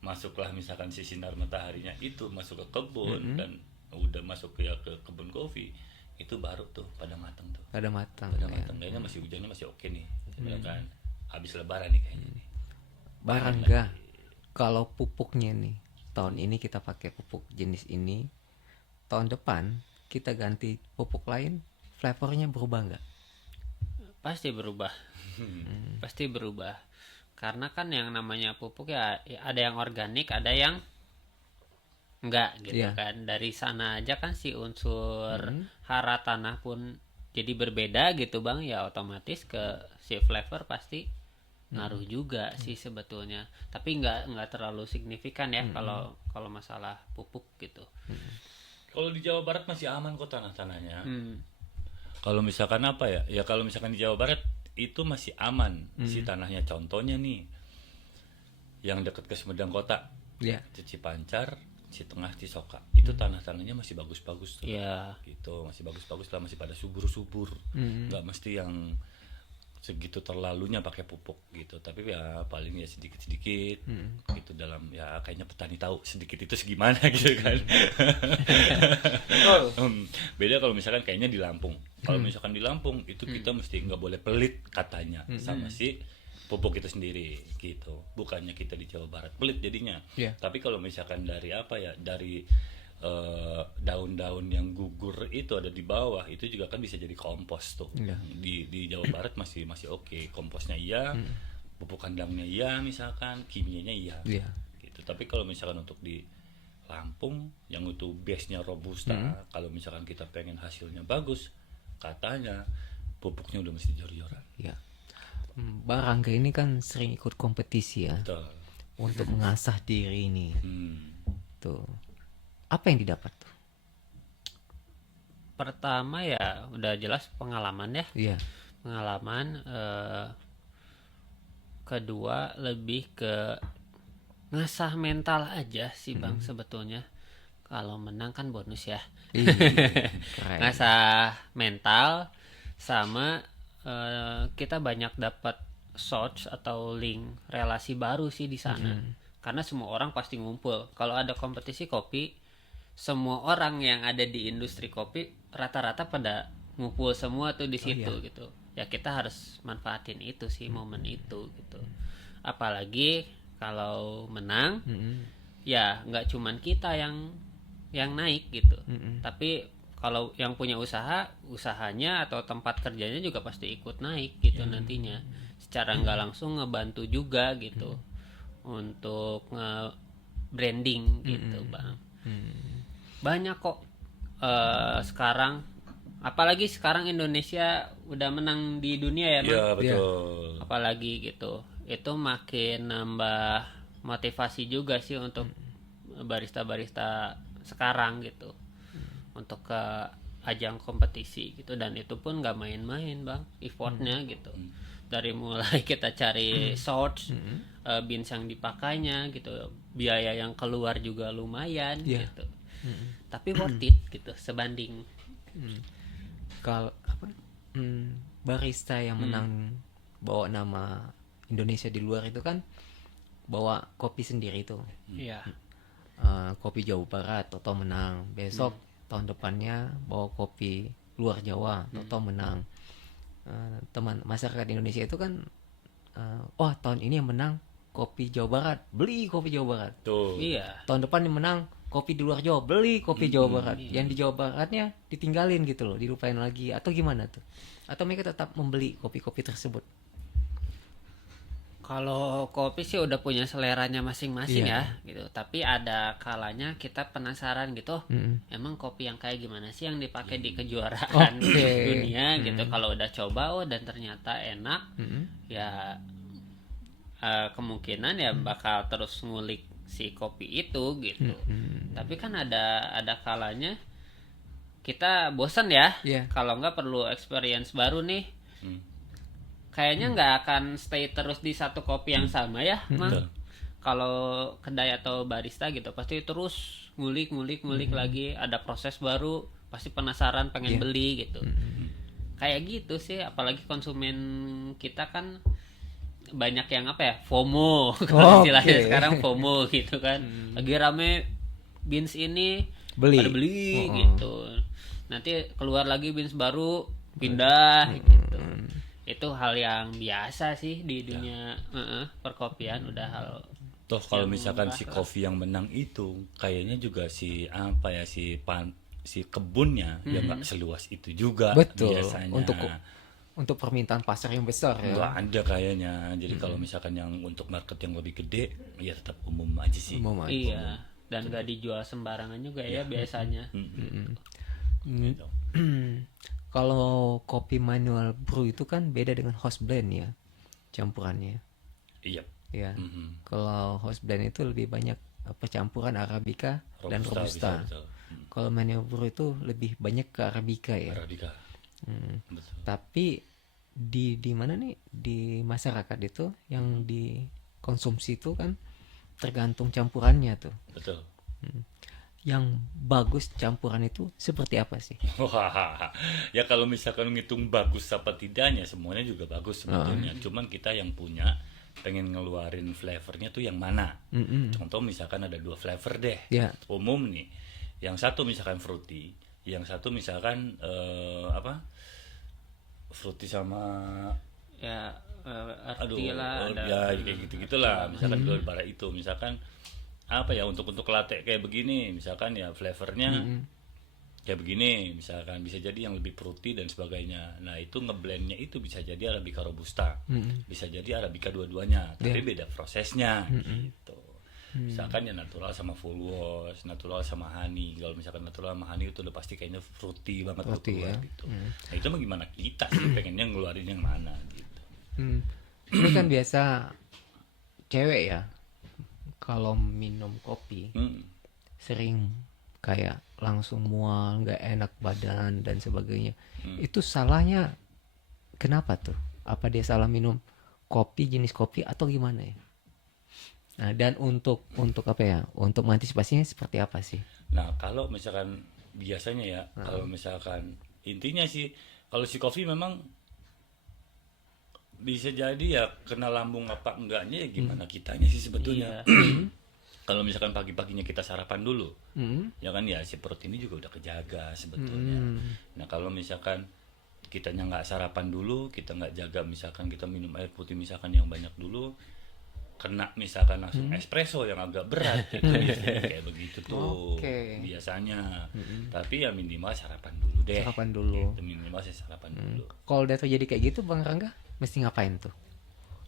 masuklah misalkan si sinar mataharinya itu masuk ke kebun dan udah masuk ke kebun kopi, itu baru tuh pada matang tuh. Pada matang. Kayaknya masih hujannya masih oke nih. Ya kan. Habis lebaran nih kayaknya nih. Barangga, kalau pupuknya nih tahun ini kita pakai pupuk jenis ini, tahun depan kita ganti pupuk lain, flavornya berubah nggak? Pasti berubah. Pasti berubah. Karena kan yang namanya pupuk ya ada yang organik, ada yang enggak gitu kan. Dari sana aja kan si unsur hara tanah pun jadi berbeda gitu Bang, ya otomatis ke si flavor pasti ngaruh juga sih sebetulnya. Tapi enggak terlalu signifikan ya kalau masalah pupuk gitu. Kalau di Jawa Barat masih aman kok tanah-tanahnya. Kalau misalkan apa ya? Ya kalau misalkan di Jawa Barat itu masih aman si tanahnya. Contohnya nih yang dekat ke Sumedang Kota, Cipancar, Citengah, Cisoka, itu tanah-tanahnya masih bagus-bagus tuh. Gitu, masih bagus-bagus lah, masih pada subur-subur. Nggak mesti yang segitu terlalunya pakai pupuk gitu, tapi ya paling ya sedikit-sedikit gitu dalam ya kayaknya petani tahu sedikit itu segimana gitu kan. Beda kalau misalkan kayaknya di Lampung. Kalau misalkan di Lampung itu kita mesti nggak boleh pelit katanya sama si pupuk itu sendiri gitu. Bukannya kita di Jawa Barat pelit jadinya. Iya. Tapi kalau misalkan dari apa ya, dari daun-daun yang gugur itu ada di bawah itu juga kan bisa jadi kompos tuh. Iya. Di Jawa Barat masih oke, komposnya iya, pupuk kandangnya iya, misalkan kimianya iya. Iya. Gitu. Tapi kalau misalkan untuk di Lampung yang itu base-nya robusta, kalau misalkan kita pengen hasilnya bagus, katanya pupuknya udah mesti jor-joran. Ya. Bang Rangga ini kan sering ikut kompetisi ya Betul. untuk mengasah diri ini. Tuh. Apa yang didapat tuh? Pertama ya udah jelas pengalaman ya, Iya. pengalaman. Kedua lebih ke ngasah mental aja sih Bang sebetulnya. Kalau menang kan bonus ya. Ih, keren. Ngasah mental sama kita banyak dapat source atau link relasi baru sih di sana. Karena semua orang pasti ngumpul. Kalau ada kompetisi kopi, semua orang yang ada di industri kopi rata-rata pada ngumpul semua tuh di situ gitu. Ya kita harus manfaatin itu sih, momen itu gitu. Apalagi kalau menang, ya nggak cuman kita yang naik gitu. Tapi kalau yang punya usahanya atau tempat kerjanya juga pasti ikut naik gitu nantinya. Secara nggak langsung ngebantu juga gitu untuk branding gitu Bang. Banyak kok sekarang, apalagi sekarang Indonesia udah menang di dunia ya Bang. Iya betul. Apalagi gitu, itu makin nambah motivasi juga sih untuk barista-barista sekarang gitu, untuk ke ajang kompetisi gitu. Dan itu pun nggak main-main Bang effortnya gitu, dari mulai kita cari source, beans yang dipakainya gitu, biaya yang keluar juga lumayan gitu. Tapi worth it gitu sebanding. Kalau apa? Barista yang menang bawa nama Indonesia di luar itu kan bawa kopi sendiri itu. Iya. Kopi Jawa Barat atau menang. Besok tahun depannya bawa kopi luar Jawa atau menang. Teman masyarakat Indonesia itu kan tahun ini yang menang kopi Jawa Barat, beli kopi Jawa Barat. Tuh. Iya. Tahun depan yang menang kopi di luar Jawa, beli kopi Jawa Barat. Yang di Jawa Baratnya ditinggalin gitu loh, dilupain lagi atau gimana tuh? Atau mereka tetap membeli kopi-kopi tersebut? Kalau kopi sih udah punya seleranya masing-masing Iya. ya gitu. Tapi ada kalanya kita penasaran gitu, emang kopi yang kayak gimana sih yang dipakai di kejuaraan Oke. dunia gitu. Kalau udah coba dan ternyata enak, ya kemungkinan ya bakal terus ngulik si kopi itu gitu. Tapi kan ada kalanya kita bosan ya. Iya. Kalau nggak perlu experience baru nih. Kayaknya nggak akan stay terus di satu kopi yang sama ya, Mang. Betul. Kalau kedai atau barista gitu pasti terus ngulik lagi, ada proses baru, pasti penasaran pengen beli gitu. Kayak gitu sih, apalagi konsumen kita kan banyak yang apa ya, FOMO. Kalau istilahnya sekarang FOMO gitu kan. Lagi rame beans ini Beli. pada beli gitu. Nanti keluar lagi beans baru, pindah gitu. Itu hal yang biasa sih di dunia perkopian, udah hal. Toh kalau misalkan si kopi yang menang itu kayaknya juga si apa ya, si kebunnya ya nggak seluas itu juga. Betul. Biasanya. Untuk permintaan pasar yang besar ya. Nggak ada kayaknya. Jadi kalau misalkan yang untuk market yang lebih gede ya tetap umum aja sih. Umum aja. Iya, dan gak dijual sembarangan juga ya biasanya. Gitu. Kalau kopi manual brew itu kan beda dengan house blend ya, campurannya. Iya. Ya. Kalau house blend itu lebih banyak percampuran Arabica dan Robusta. Betul. Kalau manual brew itu lebih banyak ke Arabica ya. Arabica. Betul. Tapi di mana nih, di masyarakat itu yang dikonsumsi itu kan tergantung campurannya tuh. Betul. yang bagus campuran itu seperti apa sih? Wah, ya kalau misalkan ngitung bagus apa tidaknya semuanya juga bagus sebetulnya. Cuman kita yang punya pengen ngeluarin flavornya tuh yang mana. Contoh misalkan ada 2 flavor deh. Ya. Umum nih. Yang satu misalkan fruity, yang satu misalkan fruity sama Ya arti lah ada. ya kayak gitu-gitulah. Misalkan dua bara itu, misalkan apa ya untuk latte kayak begini, misalkan ya flavornya kayak begini, misalkan bisa jadi yang lebih fruity dan sebagainya. Nah itu ngeblendnya itu bisa jadi arabica robusta, bisa jadi arabica dua-duanya, tapi beda prosesnya gitu. Misalkan ya natural sama full wash, natural sama honey. Kalau misalkan natural sama honey itu udah pasti kayaknya fruity banget tuh Fruity, keluar ya. gitu. Nah itu mah gimana kita sih pengennya ngeluarin yang mana gitu. Ini kan biasa cewek ya, kalau minum kopi sering kayak langsung mual, nggak enak badan dan sebagainya. Itu salahnya kenapa tuh? Apa dia salah minum kopi, jenis kopi atau gimana ya? Nah, dan untuk apa ya? Untuk mengantisipasinya seperti apa sih? Nah kalau misalkan biasanya ya, kalau misalkan intinya sih, kalau si kopi memang bisa jadi ya kena lambung apa enggaknya ya gimana kitanya sih sebetulnya. Kalau misalkan pagi-paginya kita sarapan dulu, ya kan ya si perut ini juga udah kejaga sebetulnya. Nah kalau misalkan kitanya nggak sarapan dulu, kita nggak jaga, misalkan kita minum air putih misalkan yang banyak dulu, kena misalkan langsung espresso yang agak berat gitu, biasanya kayak begitu tuh biasanya. Tapi ya minimal sarapan dulu deh. Sarapan dulu. Gitu, minimal sih sarapan dulu. Kalau udah terjadi kayak gitu, Bang Rangga, mesti ngapain tuh?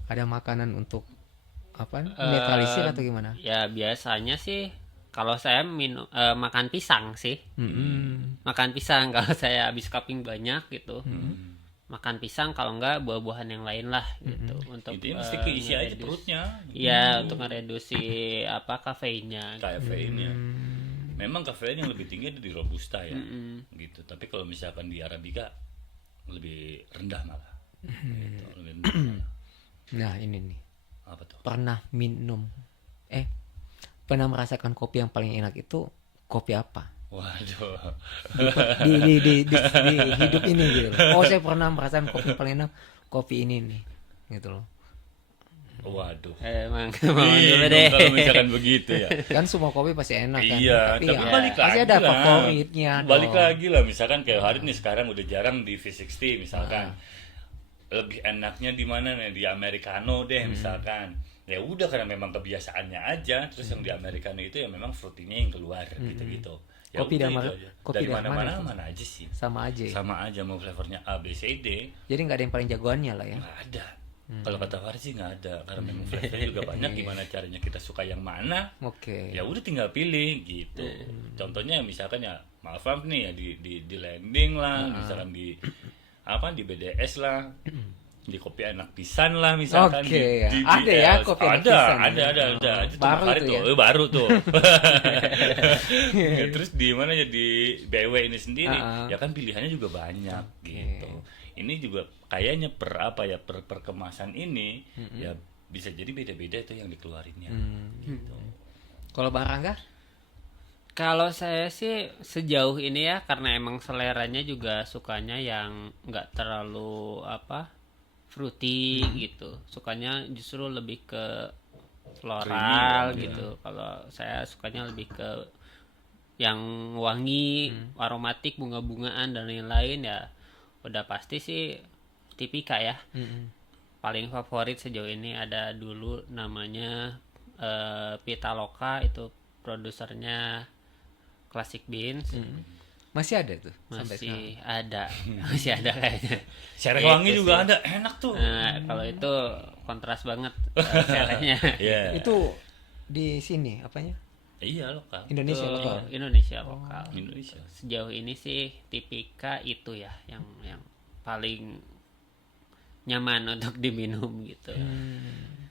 Ada makanan untuk apa? Netralisir atau gimana? Ya biasanya sih kalau saya makan pisang sih. Makan pisang kalau saya habis cupping banyak gitu. Makan pisang, kalau enggak buah-buahan yang lain lah gitu. Untuk Intinya mesti keisi aja perutnya. Iya, untuk mereduksi kafeinnya. Kafeinnya. Memang kafein yang lebih tinggi ada di robusta ya. Gitu. Tapi kalau misalkan di arabica lebih rendah malah. Gitu, lebih rendah malah. Nah, ini nih. Apa tuh? Pernah merasakan kopi yang paling enak itu kopi apa? Waduh. Di hidup ini gitu loh. Oh, saya pernah merasakan kopi paling enak, kopi ini nih, gitu loh. Waduh. Emang mau dulu Ih, deh. kalau misalkan begitu ya. Kan semua kopi pasti enak kan. Iya, tapi ya, balik pasti lagi ada lah. favoritnya. Balik dong. lagi lah, misalkan kayak hari ini sekarang udah jarang di V60 misalkan. Lebih enaknya di mana nih? Di americano deh misalkan. Ya udah karena memang kebiasaannya aja. Terus yang di americano itu ya memang fruitinya yang keluar gitu-gitu. Ya Kopi udah dari itu mana- aja. kopi Dari dari mana-mana mana? mana aja sih. Sama aja. Sama aja mau flavornya A, B, C, D. Jadi nggak ada yang paling jagoannya lah ya. Nggak ada. Kalau kata Farid sih nggak ada. Karena memang flavornya juga banyak. Gimana caranya kita suka yang mana? Oke. Ya udah tinggal pilih gitu. Contohnya misalkan ya maaf nih ya di landing lah, misalkan di BDS lah, di kopi enak pisan lah misalkan. Oke, ya. Di Ada ya BS. kopi enak pisan ya? Ada. Itu Baru Farid tuh tuh, ya? baru tuh. Ya, terus di mana ya di BW ini sendiri, ya kan pilihannya juga banyak gitu. Ini juga kayaknya per kemasan ini ya bisa jadi beda-beda itu yang dikeluarinnya gitu. Kalau Bang Rangga? Kalau saya sih sejauh ini ya, karena emang seleranya juga sukanya yang nggak terlalu fruity gitu. Sukanya justru lebih ke floral Creamy, gitu. Kalau saya sukanya lebih ke yang wangi, aromatik, bunga-bungaan dan lain-lain ya. Udah pasti sih Tipika ya. Paling favorit sejauh ini ada dulu namanya Pitaloka, itu produsernya Classic Beans. Masih ada tuh sampai sekarang. Masih ada kayaknya. Sereh Gitu wangi juga sih. ada, enak tuh. Nah, kalau itu kontras banget serenya. Iya. Itu di sini apanya? Iya lokal. Indonesia Itu lokal. Indonesia lokal. Indonesia. Sejauh ini sih Tipika itu ya yang paling nyaman untuk diminum gitu.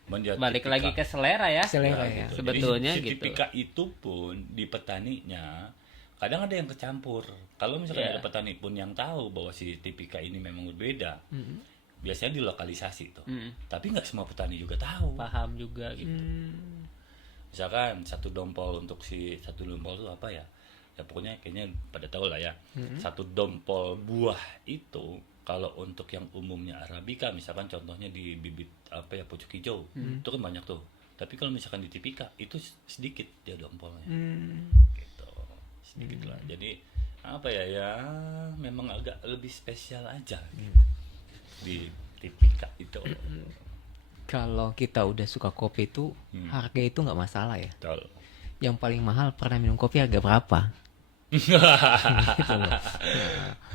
Balik lagi ke selera ya. Selera ya. Gitu. Sebetulnya jadi, si gitu. Tipika itu pun di petaninya kadang ada yang kecampur. Kalau misalkan ada petani pun yang tahu bahwa si Tipika ini memang berbeda, biasanya dilokalisasi tuh. Tapi nggak semua petani juga tahu. Paham juga gitu. Misalkan satu dompol itu apa ya? ya pokoknya kayaknya pada tahu lah ya. Satu dompol buah itu kalau untuk yang umumnya Arabica misalkan contohnya di bibit apa ya pucuk hijau itu kan banyak tuh. Tapi kalau misalkan di Tipika itu sedikit dia dompolnya. Gitu. Sedikit lah. Jadi apa ya memang agak lebih spesial aja gitu. Di Tipika itu. Kalau kita udah suka kopi itu harga itu nggak masalah ya. Betul. Yang paling mahal pernah minum kopi harga berapa? Gitu loh.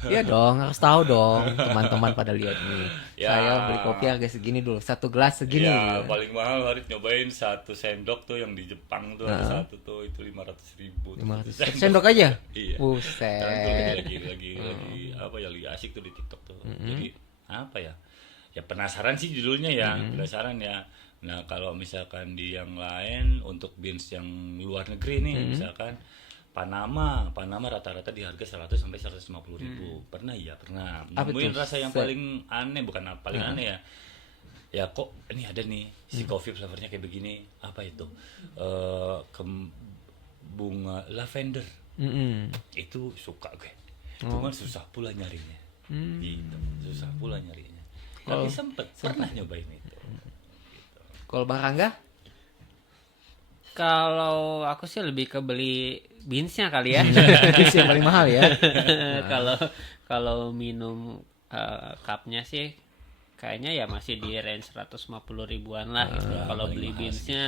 Iya dong, harus tahu dong teman-teman pada lihat nih. Ya. Saya beli kopi harga segini dulu, satu gelas segini. Ya gitu. paling mahal Harit nyobain satu sendok tuh yang di Jepang tuh ada satu tuh itu 500.000 tuh. 500 sendok aja. Iya. Buset. Sekarang tuh lagi apa ya lagi asik tuh di TikTok tuh. Jadi apa ya? Ya penasaran sih judulnya ya, penasaran ya. Nah, kalau misalkan di yang lain untuk beans yang luar negeri nih, misalkan Panama rata-rata di harga 100 sampai 150.000. Pernah ya, pernah. Apa Nemuin tuh? rasa yang paling aneh, bukan paling aneh ya. Ya kok ini ada nih si coffee flavornya kayak begini. Apa itu? Bunga lavender. Itu suka gue. Cuman susah pula nyarinya. Gitu. Susah pula nyarinya. Tapi pernah nyobain itu. Kalau Bang Rangga? Kalau aku sih lebih ke beli beansnya kali ya. Itu yang paling mahal ya. Kalau kalau minum cupnya sih kayaknya ya masih di range 150 ribuan lah gitu. Kalau paling beli mahal beansnya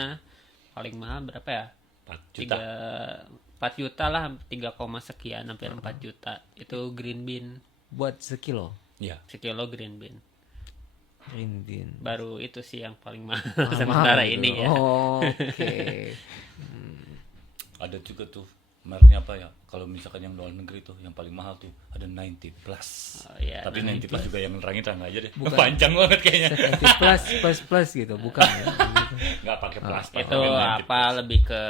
paling mahal berapa ya? 4 juta. 4 juta lah, 3, sekian hampir 4 juta. Itu green bean, Buat sekilo Iya. sekilo green bean. green bean. Baru itu sih yang paling mahal Mahal sementara gitu. ini ya. Oh, oke. Ada juga tuh mereknya apa ya? Kalau misalkan yang luar negeri tuh yang paling mahal tuh ada 90 plus. Oh, iya, Tapi 90 plus juga yang nerangin aja deh. Bukan. Panjang banget kayaknya. 70 plus gitu, bukan ya? Gitu. Nggak pakai plus. Itu apa lebih ke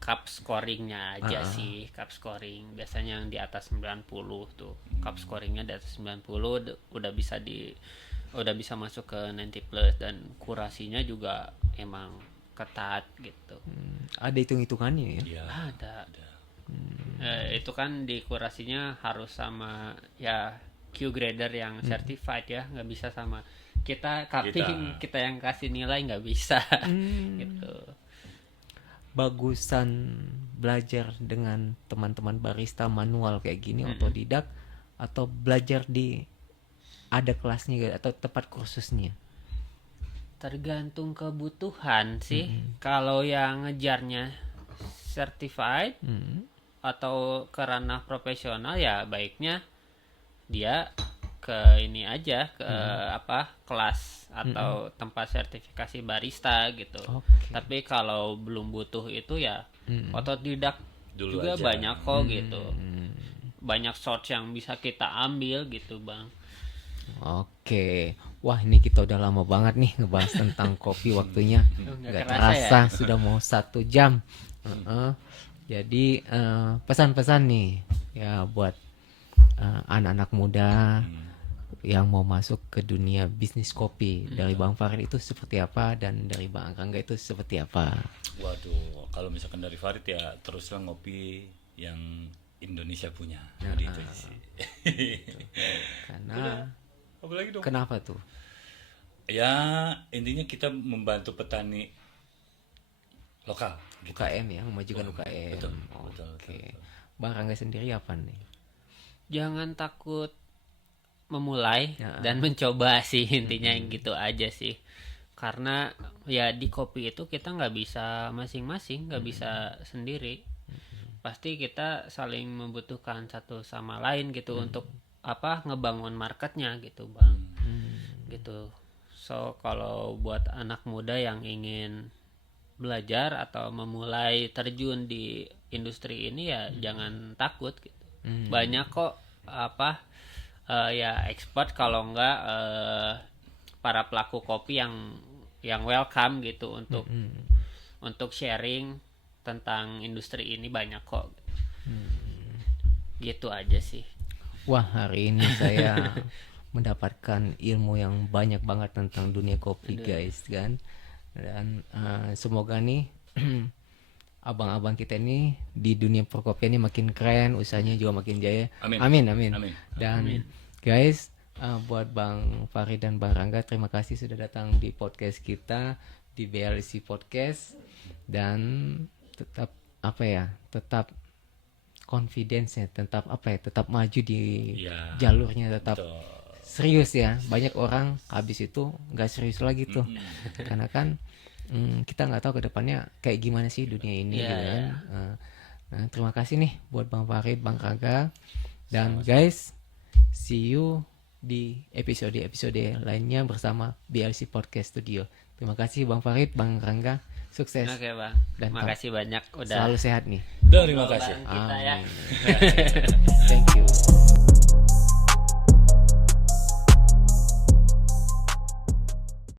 cup scoringnya aja sih. Cup scoring biasanya yang di atas 90 tuh. Cup scoringnya di atas 90 udah bisa masuk ke 90 plus dan kurasinya juga emang ketat gitu. Ada hitung-hitungannya ya. Iya. Ada. Itu kan di kurasinya harus sama ya Q grader yang certified ya, nggak bisa sama kita cupping kita yang kasih nilai nggak bisa gitu. Bagusan belajar dengan teman-teman barista manual kayak gini otodidak atau belajar di ada kelasnya gitu, atau tempat kursusnya? Tergantung kebutuhan sih. Kalau yang ngejarnya certified atau ke ranah profesional ya baiknya dia ke ini aja ke kelas atau tempat sertifikasi barista gitu. Oke. Tapi kalau belum butuh itu ya otodidak Dulu juga aja. banyak kok gitu. Banyak source yang bisa kita ambil gitu, Bang. Oke, wah ini kita udah lama banget nih ngebahas tentang kopi waktunya. Nggak Gak kerasa terasa sudah mau 1 jam. Jadi pesan-pesan nih ya buat anak-anak muda yang mau masuk ke dunia bisnis kopi, dari Bang Farid itu seperti apa dan dari Bang Rangga itu seperti apa? Waduh, kalau misalkan dari Farid ya teruslah ngopi yang Indonesia punya. Udah itu aja sih. Karena Apalagi dong. kenapa tuh? Ya intinya kita membantu petani lokal gitu. UKM ya, memajukan UKM. betul, Oke. betul. Bang Rangga sendiri apa nih? Jangan takut memulai Ya. dan mencoba sih intinya yang gitu aja sih. Karena ya di kopi itu kita nggak bisa masing-masing, nggak bisa sendiri. Pasti kita saling membutuhkan satu sama lain gitu untuk ngebangun marketnya gitu, Bang. Gitu. So kalau buat anak muda yang ingin belajar atau memulai terjun di industri ini ya jangan takut gitu. Banyak kok ya expert kalau enggak para pelaku kopi yang welcome gitu untuk sharing tentang industri ini banyak kok. Gitu aja sih. Wah, hari ini saya mendapatkan ilmu yang banyak banget tentang dunia kopi, guys, kan. Dan semoga nih abang-abang kita ini di dunia perkopian ini makin keren, usahanya juga makin jaya. Amin. Amin. Amin. Dan guys, buat Bang Farid dan Bang Rangga, terima kasih sudah datang di podcast kita di BLC Podcast, dan tetap tetap confidence-nya, tetap tetap maju di Iya, jalurnya, tetap betul. serius ya. Banyak orang habis itu nggak serius lagi tuh, karena kan kita nggak tahu ke depannya kayak gimana sih dunia ini, Iya, gitu kan. iya. Nah, terima kasih nih buat Bang Farid, Bang Rangga, dan guys, see you di episode lainnya bersama BLC Podcast Studio. Terima kasih Bang Farid, Bang Rangga, sukses. Oke bang, Dan makasih banyak udah selalu sehat nih. Terima kasih. ngobrol bareng kita ya. Amin. Thank you.